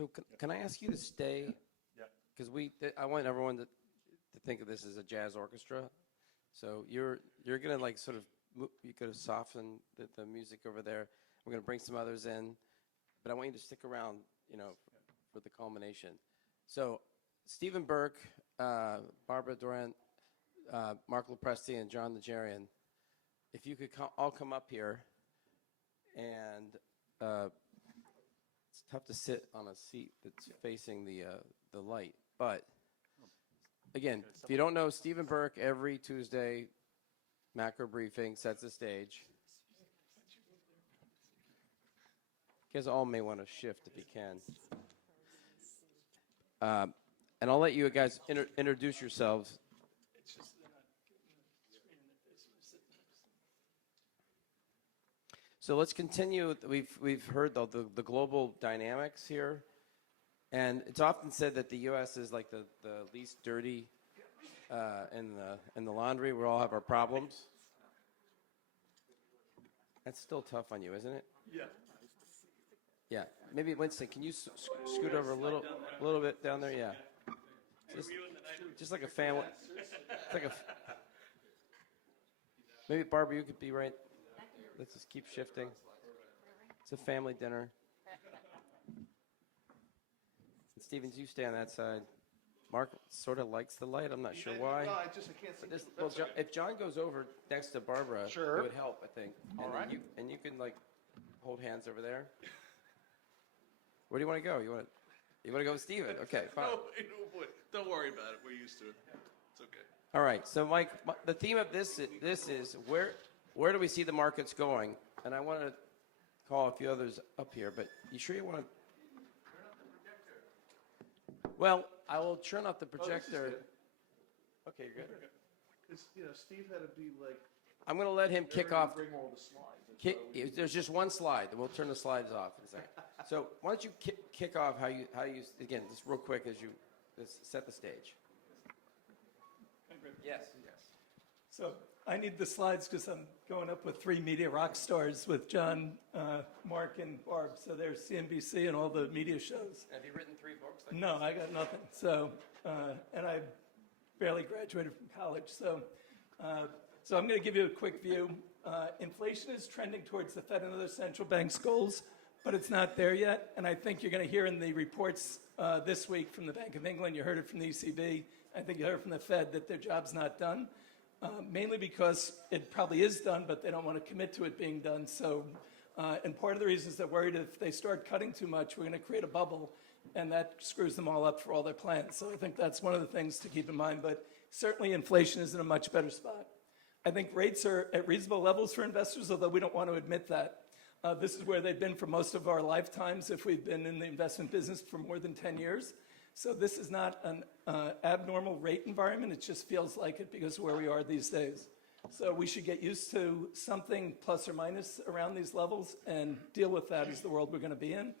So can I ask you to stay? Yeah. Because I want everyone to think of this as a jazz orchestra. So you're gonna like sort of you could soften the music over there. We're gonna bring some others in, but I want you to stick around, for the culmination. So Stephen Burke, Barbara Durant, Mark Lopresti, and John Nigerian, if you could all come up here, and it's tough to sit on a seat that's facing the light, but again, if you don't know, Stephen Burke every Tuesday, macro briefing sets the stage. You guys all may want to shift if you can. And I'll let you guys introduce yourselves. So let's continue. We've heard the global dynamics here, and it's often said that the U.S. is like the least dirty in the laundry. We all have our problems. That's still tough on you, isn't it? Yeah. Yeah. Maybe Winston, can you scoot over a little bit down there? Yeah. Just like a family. It's like maybe Barbara, you could be right. Let's just keep shifting. It's a family dinner. And Stevens, you stay on that side. Mark sort of likes the light. I'm not sure why. No, I can't see. If John goes over next to Barbara, Sure. it would help, I think. All right. And you can like hold hands over there. Where do you want to go? You want to go with Steven? Okay, fine. No, boy, don't worry about it. We're used to it. It's okay. All right. So, Mike, the theme of this is where do we see the markets going? And I want to call a few others up here, but you sure you want to? Turn off the projector. Well, I will turn off the projector. Okay, you're good. Because, Steve had to be like. I'm going to let him kick off. Bring all the slides. There's just one slide, and we'll turn the slides off in a second. So why don't you kick off how you again, just real quick as you set the stage. Yes. So I need the slides because I'm going up with three media rock stars with John, Mark, and Barb. So there's CNBC and all the media shows. Have you written 3 books? No, I got nothing. So, and I barely graduated from college. So I'm going to give you a quick view. Inflation is trending towards the Fed and other central banks' goals, but it's not there yet. And I think you're going to hear in the reports this week from the Bank of England, you heard it from the ECB, I think you heard from the Fed that their job's not done, mainly because it probably is done, but they don't want to commit to it being done. So, and part of the reason is they're worried if they start cutting too much, we're going to create a bubble, and that screws them all up for all their plans. So I think that's one of the things to keep in mind. But certainly inflation is in a much better spot. I think rates are at reasonable levels for investors, although we don't want to admit that. This is where they've been for most of our lifetimes if we've been in the investment business for more than 10 years. So this is not an abnormal rate environment. It just feels like it because of where we are these days. So we should get used to something plus or minus around these levels and deal with that as the world we're going to be in.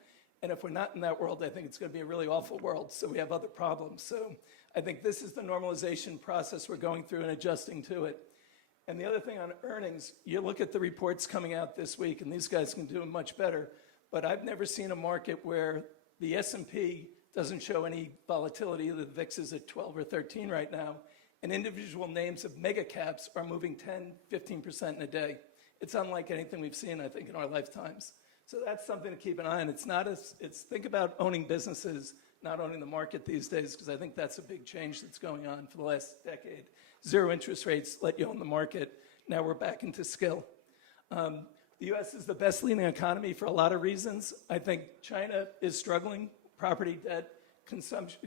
And if we're not in that world, I think it's going to be a really awful world. So we have other problems. So I think this is the normalization process we're going through and adjusting to it. And the other thing on earnings, you look at the reports coming out this week, and these guys can do much better. But I've never seen a market where the S&P doesn't show any volatility. The VIX is at 12 or 13 right now. And individual names of mega caps are moving 10, 15% in a day. It's unlike anything we've seen, I think, in our lifetimes. So that's something to keep an eye on. Think about owning businesses, not owning the market these days, because I think that's a big change that's going on for the last decade. Zero interest rates let you own the market. Now we're back into skill. The U.S. is the best leading economy for a lot of reasons. I think China is struggling. Property debt,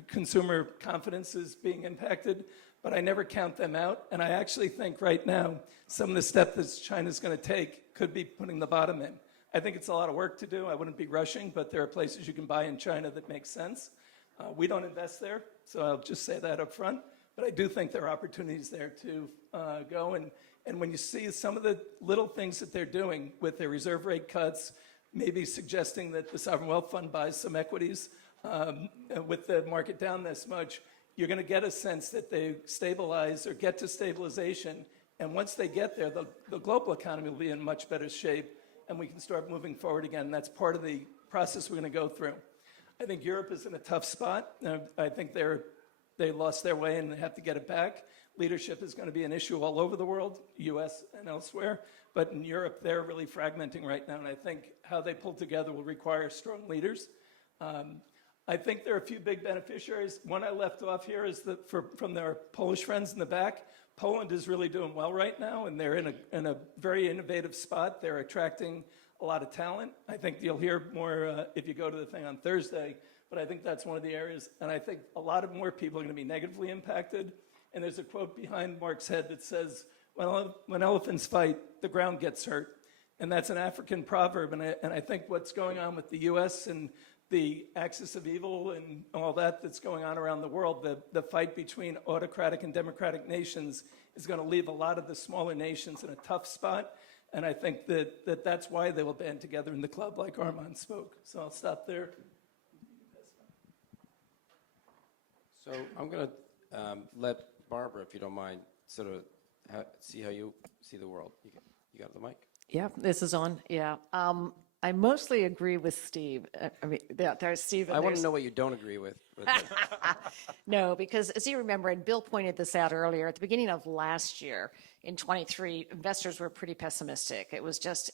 consumer confidence is being impacted, but I never count them out. And I actually think right now some of the steps that China's going to take could be putting the bottom in. I think it's a lot of work to do. I wouldn't be rushing, but there are places you can buy in China that make sense. We don't invest there, so I'll just say that up front. But I do think there are opportunities there to go. And when you see some of the little things that they're doing with their reserve rate cuts, maybe suggesting that the sovereign wealth fund buys some equities with the market down this much, you're going to get a sense that they stabilize or get to stabilization. And once they get there, the global economy will be in much better shape, and we can start moving forward again. That's part of the process we're going to go through. I think Europe is in a tough spot. I think they lost their way and they have to get it back. Leadership is going to be an issue all over the world, U.S. and elsewhere. But in Europe, they're really fragmenting right now. And I think how they pull together will require strong leaders. I think there are a few big beneficiaries. One I left off here is that from their Polish friends in the back, Poland is really doing well right now, and they're in a very innovative spot. They're attracting a lot of talent. I think you'll hear more if you go to the thing on Thursday, but I think that's one of the areas. And I think a lot of more people are going to be negatively impacted. And there's a quote behind Mark's head that says, when elephants fight, the ground gets hurt. And that's an African proverb. And I think what's going on with the U.S. and the axis of evil and all that's going on around the world, the fight between autocratic and democratic nations is going to leave a lot of the smaller nations in a tough spot. And I think that's why they will band together in the club like Armand spoke. So I'll stop there. So I'm going to let Barbara, if you don't mind, sort of see how you see the world. You got the mic? Yeah, this is on. Yeah. I mostly agree with Steve. I mean, there's Steve. I want to know what you don't agree with. No, because as you remember, and Bill pointed this out earlier, at the beginning of last year, in 23, investors were pretty pessimistic. It was just,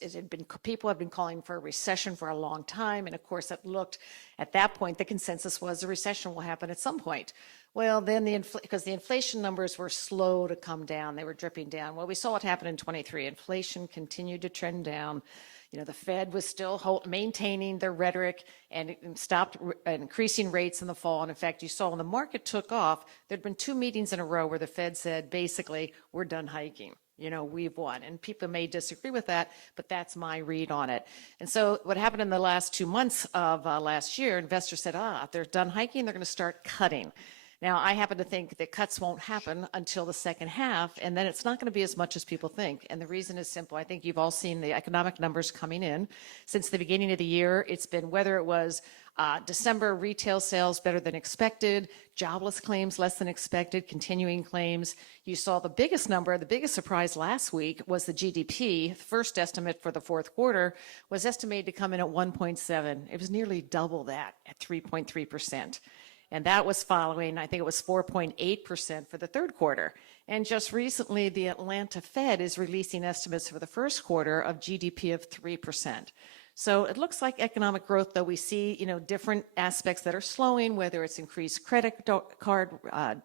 people had been calling for a recession for a long time. And of course, it looked, at that point, the consensus was a recession will happen at some point. Well, then because the inflation numbers were slow to come down, they were dripping down. Well, we saw what happened in 23. Inflation continued to trend down. You know, the Fed was still maintaining their rhetoric and stopped increasing rates in the fall. And in fact, you saw when the market took off, there'd been 2 meetings in a row where the Fed said, basically, we're done hiking. You know, we've won. And people may disagree with that, but that's my read on it. And so what happened in the last 2 months of last year, investors said, if they're done hiking, they're going to start cutting. Now, I happen to think that cuts won't happen until the second half, and then it's not going to be as much as people think. And the reason is simple. I think you've all seen the economic numbers coming in. Since the beginning of the year, it's been whether it was December retail sales better than expected, jobless claims less than expected, continuing claims. You saw the biggest number, the biggest surprise last week was the GDP. The first estimate for the fourth quarter was estimated to come in at 1.7. It was nearly double that at 3.3%. And that was following, I think it was 4.8% for the third quarter. And just recently, the Atlanta Fed is releasing estimates for the first quarter of GDP of 3%. So it looks like economic growth, though we see, different aspects that are slowing, whether it's increased credit card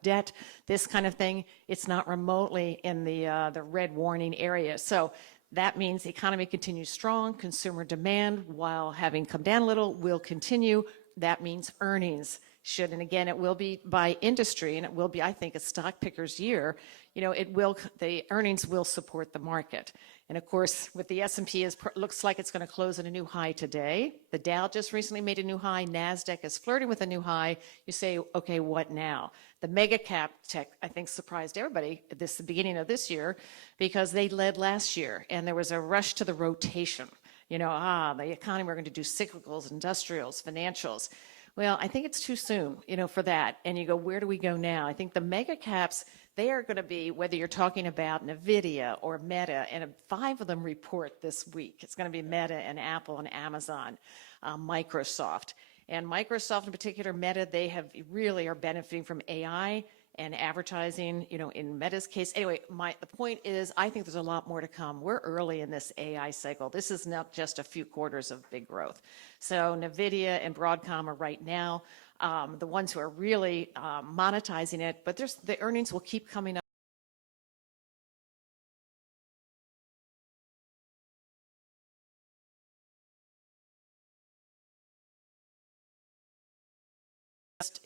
debt, this kind of thing. It's not remotely in the red warning area. So that means the economy continues strong. Consumer demand, while having come down a little, will continue. That means earnings should, and again, it will be by industry, and it will be, I think, a stock picker's year. The earnings will support the market. And of course, with the S&P, looks like it's going to close at a new high today. The Dow just recently made a new high. NASDAQ is flirting with a new high. You say, okay, what now? The mega cap tech, I think, surprised everybody at the beginning of this year because they led last year, and there was a rush to the rotation. The economy, we're going to do cyclicals, industrials, financials. Well, I think it's too soon, for that. And you go, where do we go now? I think the mega caps, they are going to be, whether you're talking about NVIDIA or Meta, and 5 of them report this week. It's going to be Meta and Apple and Amazon, Microsoft. And Microsoft in particular, Meta, they really are benefiting from AI and advertising, in Meta's case. Anyway, the point is, I think there's a lot more to come. We're early in this AI cycle. This is not just a few quarters of big growth. So NVIDIA and Broadcom are right now the ones who are really monetizing it, but the earnings will keep coming up.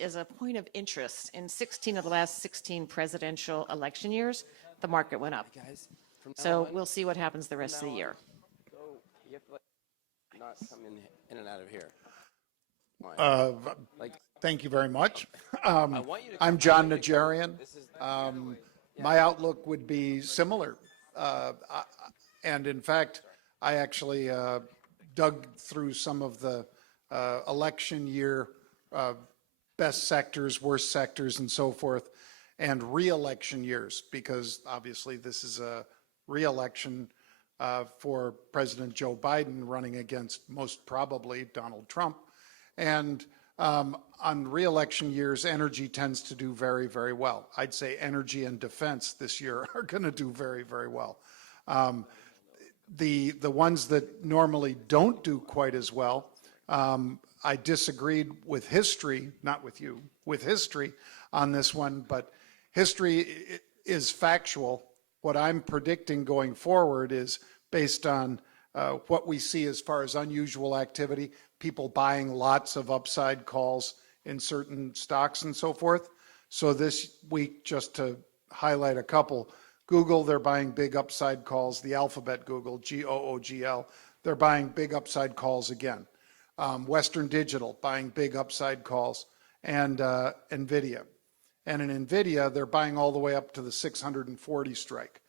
As a point of interest, in 16 of the last 16 presidential election years, the market went up. So we'll see what happens the rest of the year. You have to not come in and out of here. Thank you very much. I want you to I'm John Najarian. My outlook would be similar. And in fact, I actually dug through some of the election year best sectors, worst sectors, and so forth, and re-election years, because obviously this is a re-election for President Joe Biden running against most probably Donald Trump. And On re-election years, energy tends to do very, very well. I'd say energy and defense this year are going to do very, very well. The ones that normally don't do quite as well, I disagreed with history, not with you, with history on this one, but history is factual. What I'm predicting going forward is based on what we see as far as unusual activity, people buying lots of upside calls in certain stocks and so forth. So this week, just to highlight a couple, Google, they're buying big upside calls. The alphabet Google, Google, they're buying big upside calls again. Western Digital buying big upside calls, and NVIDIA. And in NVIDIA, they're buying all the way up to the 640 strike.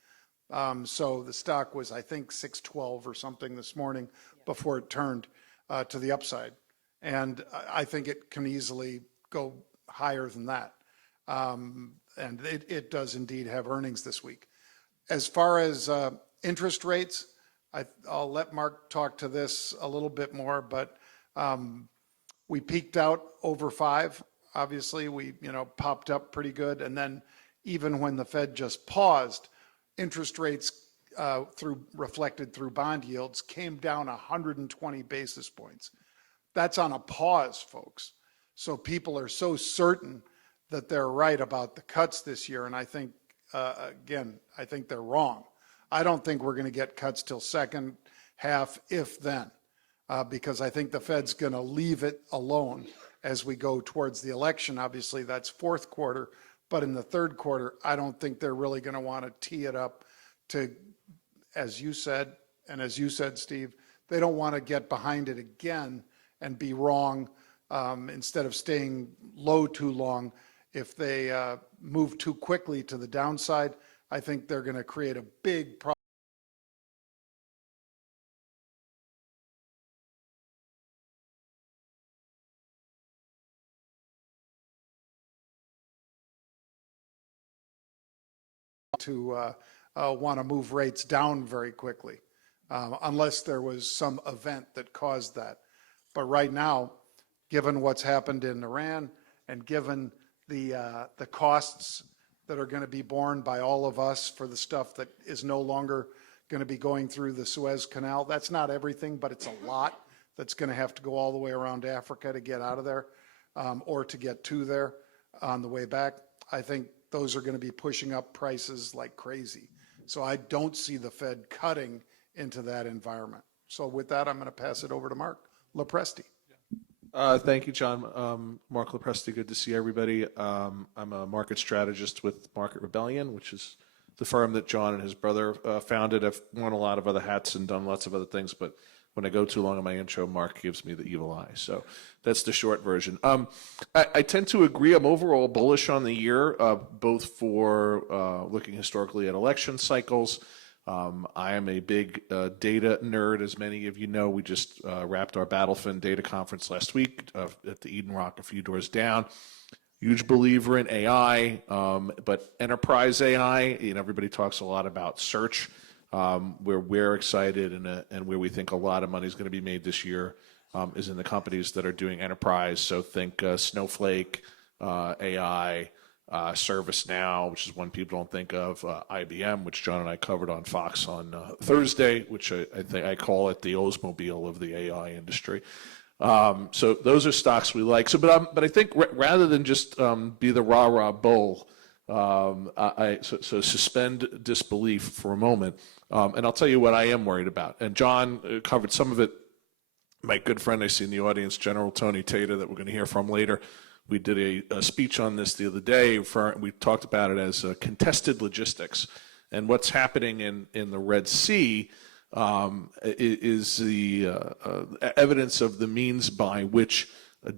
So the stock was, I think, 612 or something this morning before it turned to the upside. And I think it can easily go higher than that. And it does indeed have earnings this week. As far as interest rates, I'll let Mark talk to this a little bit more, but we peaked out over 5. Obviously, we popped up pretty good. And then even when the Fed just paused, interest rates reflected through bond yields came down 120 basis points. That's on a pause, folks. So people are so certain that they're right about the cuts this year. And I think, again, I think they're wrong. I don't think we're going to get cuts till second half, if then, because I think the Fed's going to leave it alone as we go towards the election. Obviously, that's fourth quarter. But in the third quarter, I don't think they're really going to want to tee it up to, as you said, and as you said, Steve, they don't want to get behind it again and be wrong instead of staying low too long. If they move too quickly to the downside, I think they're going to create a big problem to want to move rates down very quickly, unless there was some event that caused that. But right now, given what's happened in Iran and given the costs that are going to be borne by all of us for the stuff that is no longer going to be going through the Suez Canal, that's not everything, but it's a lot that's going to have to go all the way around Africa to get out of there or to get to there on the way back. I think those are going to be pushing up prices like crazy. So I don't see the Fed cutting into that environment. So with that, I'm going to pass it over to Mark Lopresti. Thank you, John. Mark Lopresti, good to see everybody. I'm a market strategist with Market Rebellion, which is the firm that John and his brother founded. I've worn a lot of other hats and done lots of other things, but when I go too long in my intro, Mark gives me the evil eye. So that's the short version. I tend to agree. I'm overall bullish on the year, both for looking historically at election cycles. I am a big data nerd, as many of you know. We just wrapped our Battlefin data conference last week at the Eden Rock a few doors down. Huge believer in AI, but enterprise AI, everybody talks a lot about search. Where we're excited and where we think a lot of money is going to be made this year is in the companies that are doing enterprise. So think Snowflake, AI, ServiceNow, which is one people don't think of, IBM, which John and I covered on Fox on Thursday, which I think I call it the Oldsmobile of the AI industry. So those are stocks we like. So, but I think rather than just be the rah-rah bull, so suspend disbelief for a moment, and I'll tell you what I am worried about. And John covered some of it. My good friend I see in the audience, General Tony Tata, that we're going to hear from later, we did a speech on this the other day. We talked about it as contested logistics. And what's happening in the Red Sea is the evidence of the means by which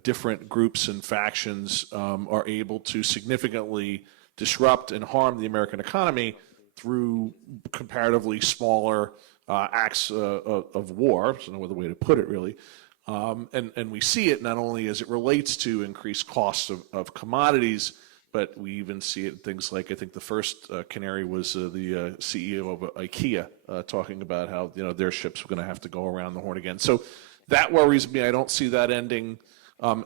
different groups and factions are able to significantly disrupt and harm the American economy through comparatively smaller acts of war. There's no other way to put it, really. And we see it not only as it relates to increased costs of commodities, but we even see it in things like, I think the first canary was the CEO of IKEA talking about how their ships were going to have to go around the horn again. So that worries me. I don't see that ending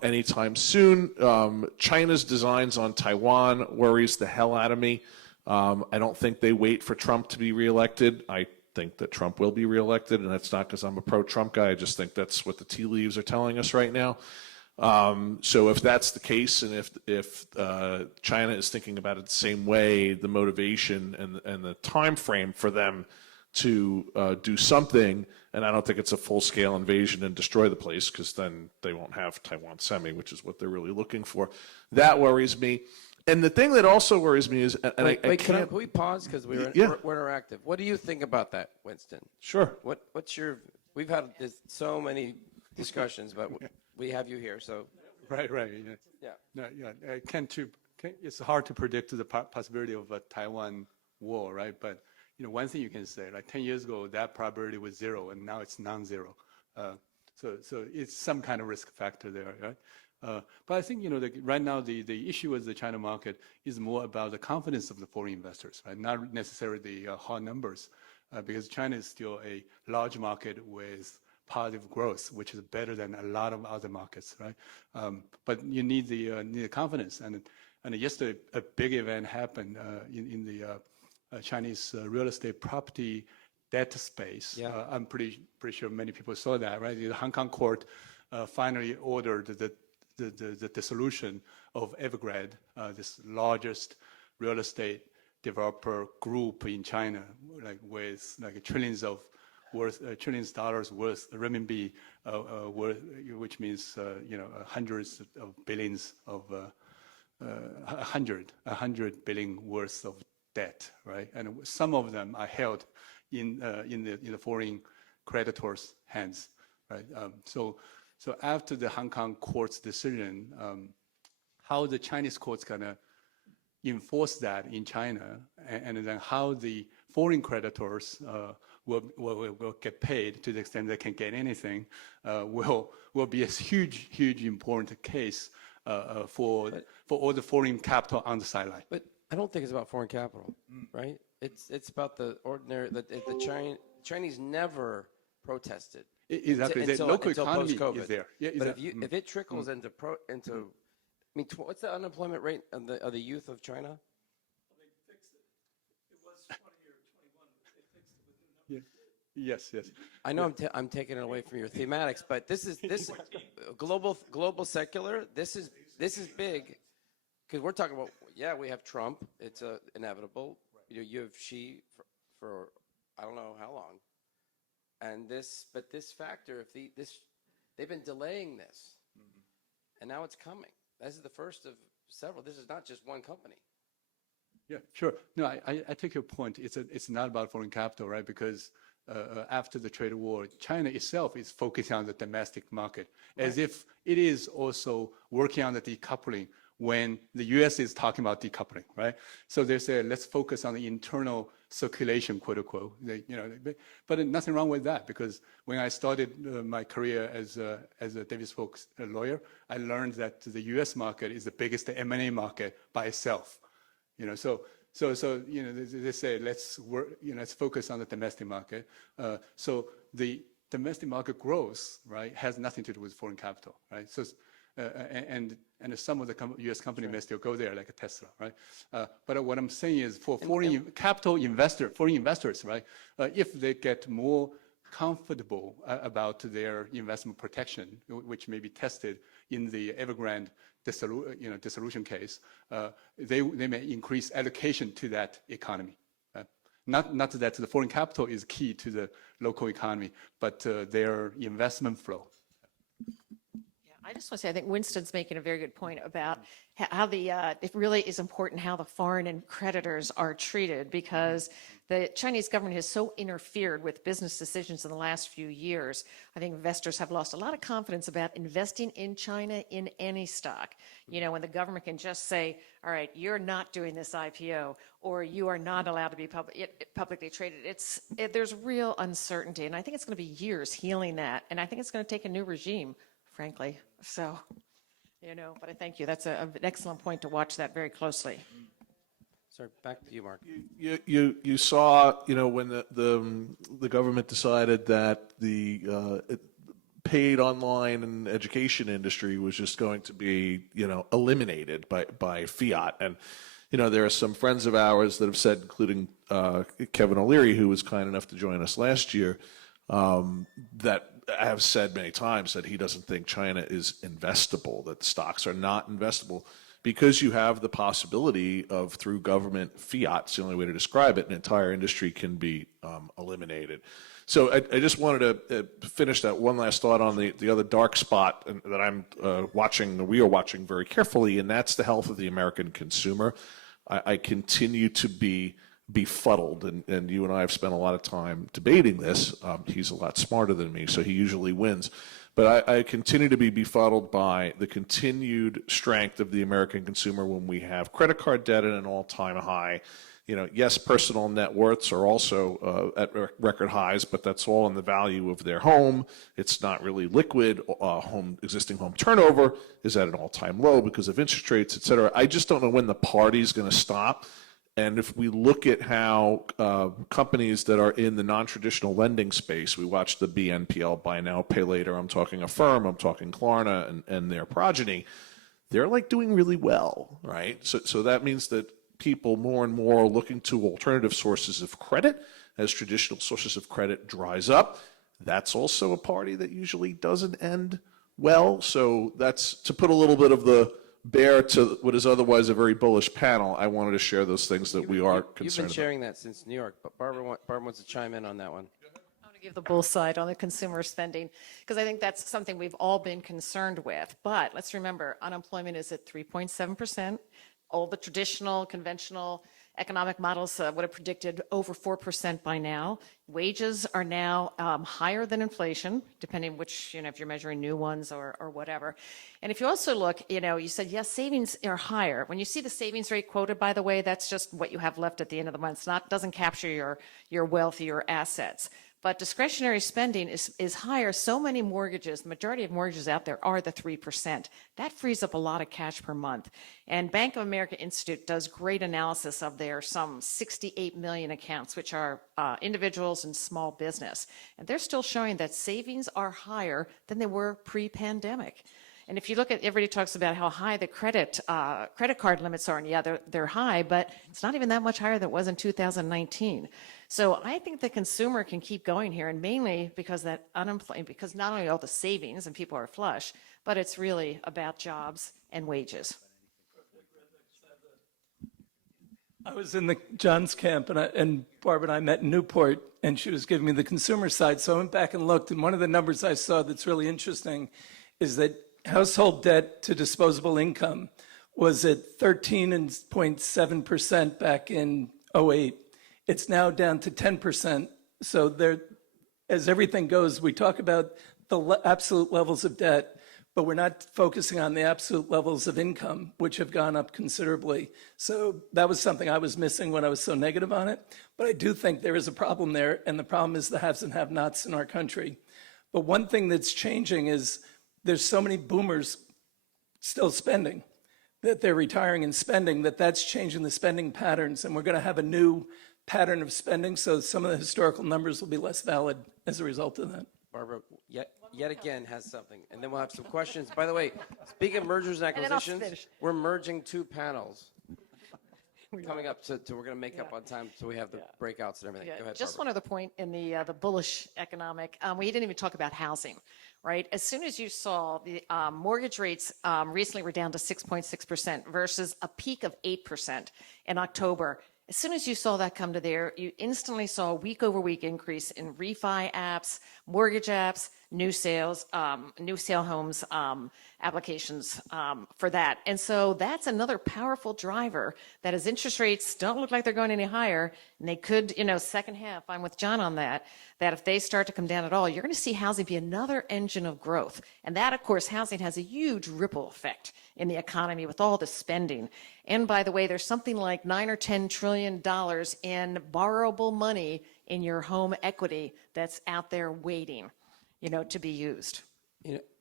anytime soon. China's designs on Taiwan worries the hell out of me. I don't think they wait for Trump to be reelected. I think that Trump will be reelected, and that's not because I'm a pro-Trump guy. I just think that's what the tea leaves are telling us right now. So if that's the case, and if China is thinking about it the same way, the motivation and the time frame for them to do something, and I don't think it's a full-scale invasion and destroy the place, because then they won't have Taiwan semi, which is what they're really looking for. That worries me. And the thing that also worries me is, and wait, can we pause, because we're interactive. What do you think about that, Winston? Sure. What's your? We've had so many discussions, but we have you here, so. Right. Yeah. No, it's hard to predict the possibility of a Taiwan war, right? But one thing you can say, like 10 years ago, that probability was 0, and now it's non-zero. So it's some kind of risk factor there, right? But I think right now the issue with the China market is more about the confidence of the foreign investors, right? Not necessarily the hard numbers, because China is still a large market with positive growth, which is better than a lot of other markets, right? But you need the confidence. And yesterday, a big event happened in the Chinese real estate property debt space. Yeah. I'm pretty sure many people saw that, right? The Hong Kong court finally ordered the dissolution of Evergrande, this largest real estate developer group in China, with trillions of dollars worth renminbi, which means hundreds of billions of $100 billion worth of debt, right? And some of them are held in the foreign creditors' hands, right? So after the Hong Kong court's decision, how the Chinese court's gonna enforce that in China, and then how the foreign creditors will get paid to the extent they can get anything, will be a huge important case for all the foreign capital on the sideline. But I don't think it's about foreign capital, right? It's about the ordinary. The Chinese never protested. Exactly. The local economy is there. Yeah, exactly. But if it trickles into, I mean, what's the unemployment rate of the youth of China? They fixed it. It was 20 or 21, but they fixed it with new numbers. Yes. I know I'm taking it away from your thematics, but this global secular. This is big, because we're talking about, we have Trump. It's inevitable. You have Xi for I don't know how long, and this factor, they've been delaying this, and now it's coming. This is the first of several. This is not just one company. Yeah, sure. No, I take your point. It's not about foreign capital, right? Because after the trade war, China itself is focusing on the domestic market, as if it is also working on the decoupling when the U.S. is talking about decoupling, right? So they say, let's focus on the internal circulation, quote unquote. But nothing wrong with that, because when I started my career as a Davis Polk lawyer, I learned that the U.S. market is the biggest M&A market by itself. So they say, let's focus on the domestic market. So the domestic market growth, right, has nothing to do with foreign capital, right? So and some of the U.S. companies may still go there, like a Tesla, right? But what I'm saying is, for foreign investors, right, if they get more comfortable about their investment protection, which may be tested in the Evergrande dissolution case, they may increase allocation to that economy. Not that the foreign capital is key to the local economy, but their investment flow. I just want to say, I think Winston's making a very good point about how it really is important how the foreign and creditors are treated, because the Chinese government has so interfered with business decisions in the last few years. I think investors have lost a lot of confidence about investing in China in any stock. When the government can just say, all right, you're not doing this IPO, or you are not allowed to be publicly traded. There's real uncertainty, and I think it's going to be years healing that, and I think it's going to take a new regime, frankly. So, but I thank you. That's an excellent point to watch that very closely. Sorry, back to you, Mark. You saw, when the government decided that the paid online and education industry was just going to be, eliminated by fiat. And, there are some friends of ours that have said, including Kevin O'Leary, who was kind enough to join us last year, that have said many times that he doesn't think China is investable, that stocks are not investable, because you have the possibility of, through government fiat, it's the only way to describe it, an entire industry can be eliminated. So I just wanted to finish that one last thought on the other dark spot that we are watching very carefully, and that's the health of the American consumer. I continue to be befuddled, and you and I have spent a lot of time debating this. He's a lot smarter than me, so he usually wins. But I continue to be befuddled by the continued strength of the American consumer when we have credit card debt at an all-time high. Yes, personal net worths are also at record highs, but that's all in the value of their home. It's not really liquid. Existing home turnover is at an all-time low because of interest rates, et cetera. I just don't know when the party's going to stop. And if we look at how companies that are in the non-traditional lending space, we watch the BNPL, buy now, pay later. I'm talking Affirm, I'm talking Klarna and their progeny. They're like doing really well, right? So that means that people more and more are looking to alternative sources of credit as traditional sources of credit dries up. That's also a party that usually doesn't end well. So that's to put a little bit of the bear to what is otherwise a very bullish panel. I wanted to share those things that we are concerned You've been sharing that since New York, but Barbara wants to chime in on that one. I want to give the bull side on the consumer spending, because I think that's something we've all been concerned with. But let's remember, unemployment is at 3.7%. All the traditional, conventional economic models would have predicted over 4% by now. Wages are now higher than inflation, depending which, if you're measuring new ones or whatever. And if you also look, you said, yes, savings are higher. When you see the savings rate quoted, by the way, that's just what you have left at the end of the month. Doesn't capture your wealth, your assets. But discretionary spending is higher. So many mortgages, the majority of mortgages out there are the 3%. That frees up a lot of cash per month. And Bank of America Institute does great analysis of their some 68 million accounts, which are individuals and small business. And they're still showing that savings are higher than they were pre-pandemic. And if you look at, everybody talks about how high the credit card limits are, and yeah, they're high, but it's not even that much higher than it was in 2019. So I think the consumer can keep going here, and mainly because that unemployment, because not only all the savings and people are flush, but it's really about jobs and wages. I was in John's camp, and Barbara and I met in Newport, and she was giving me the consumer side. So I went back and looked, and one of the numbers I saw that's really interesting is that household debt to disposable income was at 13.7% back in 2008. It's now down to 10%. So there, as everything goes, we talk about the absolute levels of debt, but we're not focusing on the absolute levels of income, which have gone up considerably. So that was something I was missing when I was so negative on it. But I do think there is a problem there, and the problem is the haves and have-nots in our country. But one thing that's changing is there's so many boomers still spending, that they're retiring and spending, that's changing the spending patterns, and we're going to have a new pattern of spending, so some of the historical numbers will be less valid as a result of that. Barbara, yet again, has something. And then we'll have some questions. By the way, speaking of mergers and then I'll acquisitions, finish. we're merging two panels coming up, so we're going to make up on time so we have the breakouts and everything. Yeah, Go ahead, just Barbara. one other point in the bullish economic. We didn't even talk about housing, right? As soon as you saw the mortgage rates recently were down to 6.6% versus a peak of 8% in October. As soon as you saw that come to there, you instantly saw a week-over-week increase in refi apps, mortgage apps, new sales, new sale homes applications for that. And so that's another powerful driver that as interest rates don't look like they're going any higher, and they could, second half, I'm with John on that if they start to come down at all, you're going to see housing be another engine of growth. And that, of course, housing has a huge ripple effect in the economy with all the spending. And by the way, there's something like $9 or $10 trillion in borrowable money in your home equity that's out there waiting, to be used.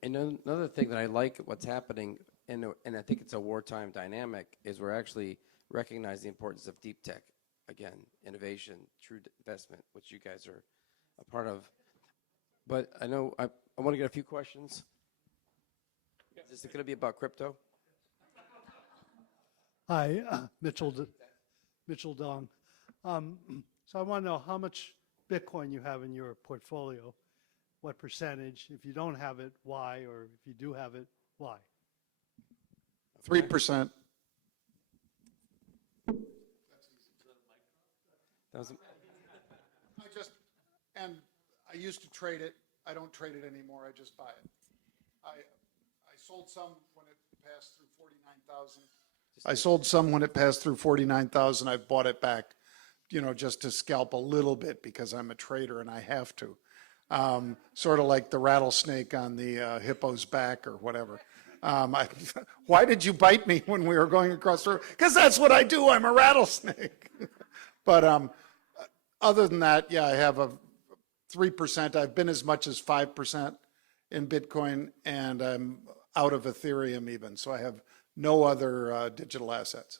And another thing that I like what's happening, and I think it's a wartime dynamic, is we're actually recognizing the importance of deep tech. Again, innovation, true investment, which you guys are a part of. But I know I want to get a few questions. Is it going to be about crypto? Hi, Mitchell Dong. So I want to know how much Bitcoin you have in your portfolio, what percentage, if you don't have it, why, or if you do have it, why? 3%. That was, And I used to trade it. I don't trade it anymore. I just buy it. I sold some when it passed through 49,000. I sold some when it passed through 49,000. I bought it back, just to scalp a little bit because I'm a trader and I have to. Sort of like the rattlesnake on the hippo's back or whatever. Why did you bite me when we were going across the road? Because that's what I do. I'm a rattlesnake. But other than that, yeah, I have a 3%. I've been as much as 5% in Bitcoin, and I'm out of Ethereum even. So I have no other digital assets.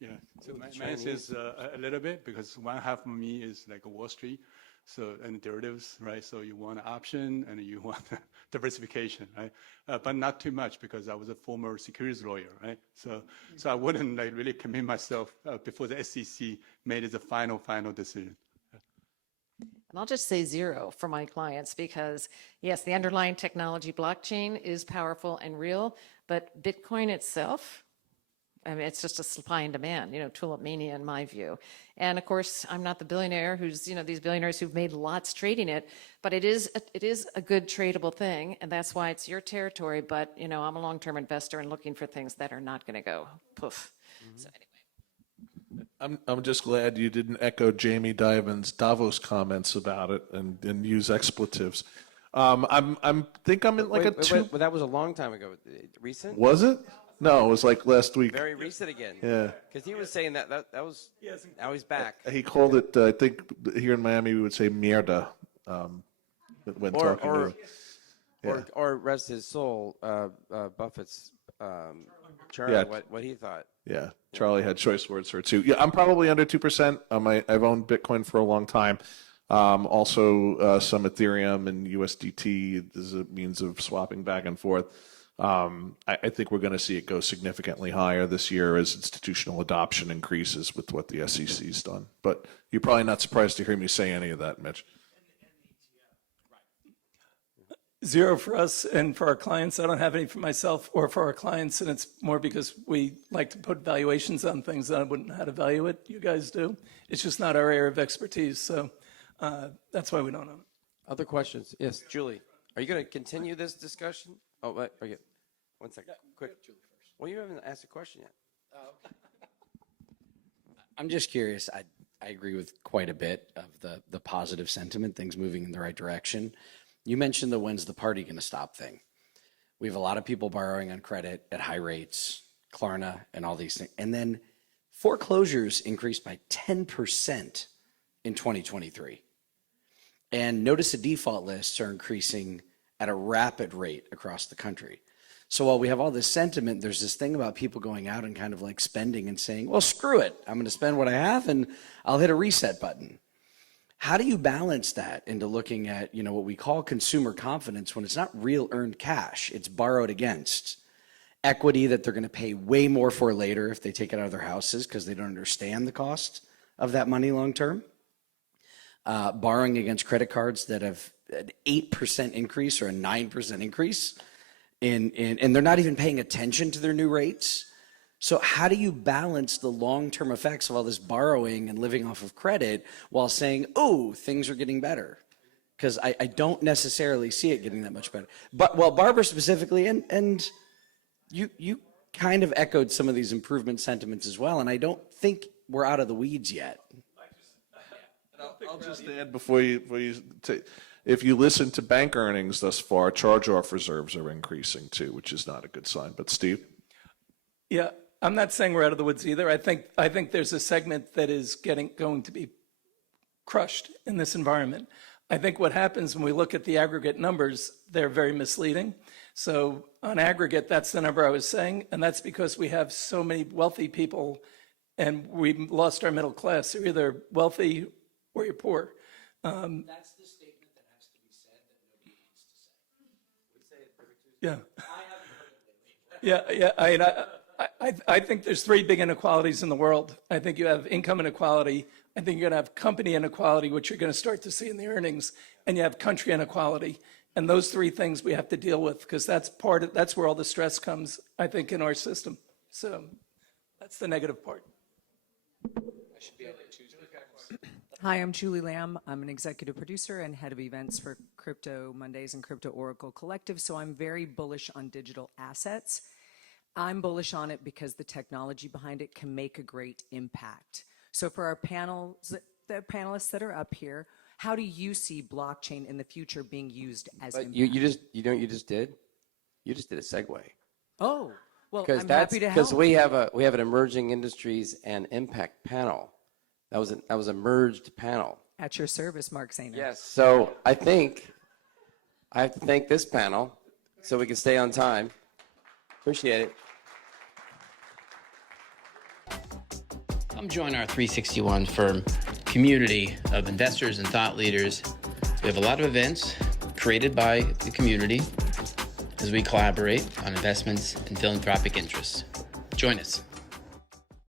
Yeah, so my answer is a little bit, because one half of me is like a Wall Street, so, and derivatives, right? So you want an option and you want diversification, right? But not too much, because I was a former securities lawyer, right? So I wouldn't like really commit myself before the SEC made it the final decision. And I'll just say 0 for my clients because, yes, the underlying technology blockchain is powerful and real, but Bitcoin itself, I mean, it's just a supply and demand, tulip mania in my view. And of course, I'm not the billionaire who's, these billionaires who've made lots trading it, but it is a good tradable thing, and that's why it's your territory. But, I'm a long-term investor and looking for things that are not going to go poof. So anyway. I'm just glad you didn't echo Jamie Dimon's Davos comments about it and use expletives. I'm think I'm in like a two. But that was a long time ago. Recent? Was it? No, it was like last week. Very recent again. Yeah. Because he was saying that was, now he's back. He called it, I think here in Miami we would say mierda when talking to him. Yeah. Or rest his soul, Buffett's Charlie, Yeah. what he thought. Yeah, Charlie had choice words for it too. Yeah, I'm probably under 2%. I've owned Bitcoin for a long time. Also, some Ethereum and USDT as a means of swapping back and forth. I think we're going to see it go significantly higher this year as institutional adoption increases with what the SEC's done. But you're probably not surprised to hear me say any of that, Mitch. 0 for us and for our clients. I don't have any for myself or for our clients, and it's more because we like to put valuations on things that I wouldn't know how to value it. You guys do. It's just not our area of expertise, so that's why we don't own it. Other questions? Yes, Julie. Are you going to continue this discussion? Oh, wait, okay. 1 second. Quick. Well, you haven't asked a question yet. I'm just curious. I agree with quite a bit of the positive sentiment, things moving in the right direction. You mentioned the when's the party going to stop thing. We have a lot of people borrowing on credit at high rates, Klarna and all these things. And then foreclosures increased by 10% in 2023. And notice the default lists are increasing at a rapid rate across the country. So while we have all this sentiment, there's this thing about people going out and kind of like spending and saying, well, screw it. I'm going to spend what I have and I'll hit a reset button. How do you balance that into looking at, what we call consumer confidence when it's not real earned cash, it's borrowed against equity that they're going to pay way more for later if they take it out of their houses because they don't understand the cost of that money long term? Borrowing against credit cards that have an 8% increase or a 9% increase and they're not even paying attention to their new rates. So how do you balance the long-term effects of all this borrowing and living off of credit while saying, oh, things are getting better? Because I don't necessarily see it getting that much better. But, well, Barbara specifically, and you kind of echoed some of these improvement sentiments as well, and I don't think we're out of the weeds yet. I'll just add before you take, if you listen to bank earnings thus far, charge-off reserves are increasing too, which is not a good sign. But Steve? Yeah, I'm not saying we're out of the woods either. I think there's a segment that is going to be crushed in this environment. I think what happens when we look at the aggregate numbers, they're very misleading. So on aggregate, that's the number I was saying, and that's because we have so many wealthy people and we lost our middle class. You're either wealthy or you're poor. That's the statement that has to be said that nobody wants to say. Yeah. I haven't heard it lately. Yeah, I mean, I think there's three big inequalities in the world. I think you have income inequality. I think you're going to have company inequality, which you're going to start to see in the earnings, and you have country inequality. And those three things we have to deal with because that's where all the stress comes, I think, in our system. So that's the negative part. Hi, I'm Julie Lamb. I'm an executive producer and head of events for Crypto Mondays and Crypto Oracle Collective. So I'm very bullish on digital assets. I'm bullish on it because the technology behind it can make a great impact. So for our panels, the panelists that are up here, how do you see blockchain in the future being used as But impact? you know what you just did? You just did a segue. Oh, well, Because I'm happy to because help. we have an emerging industries and impact panel. That was a merged panel. At your service, Mark Zahner. Yes. So I think I have to thank this panel so we can stay on time. Appreciate it. Come join our 361 firm community of investors and thought leaders. We have a lot of events created by the community as we collaborate on investments and philanthropic interests. Join us.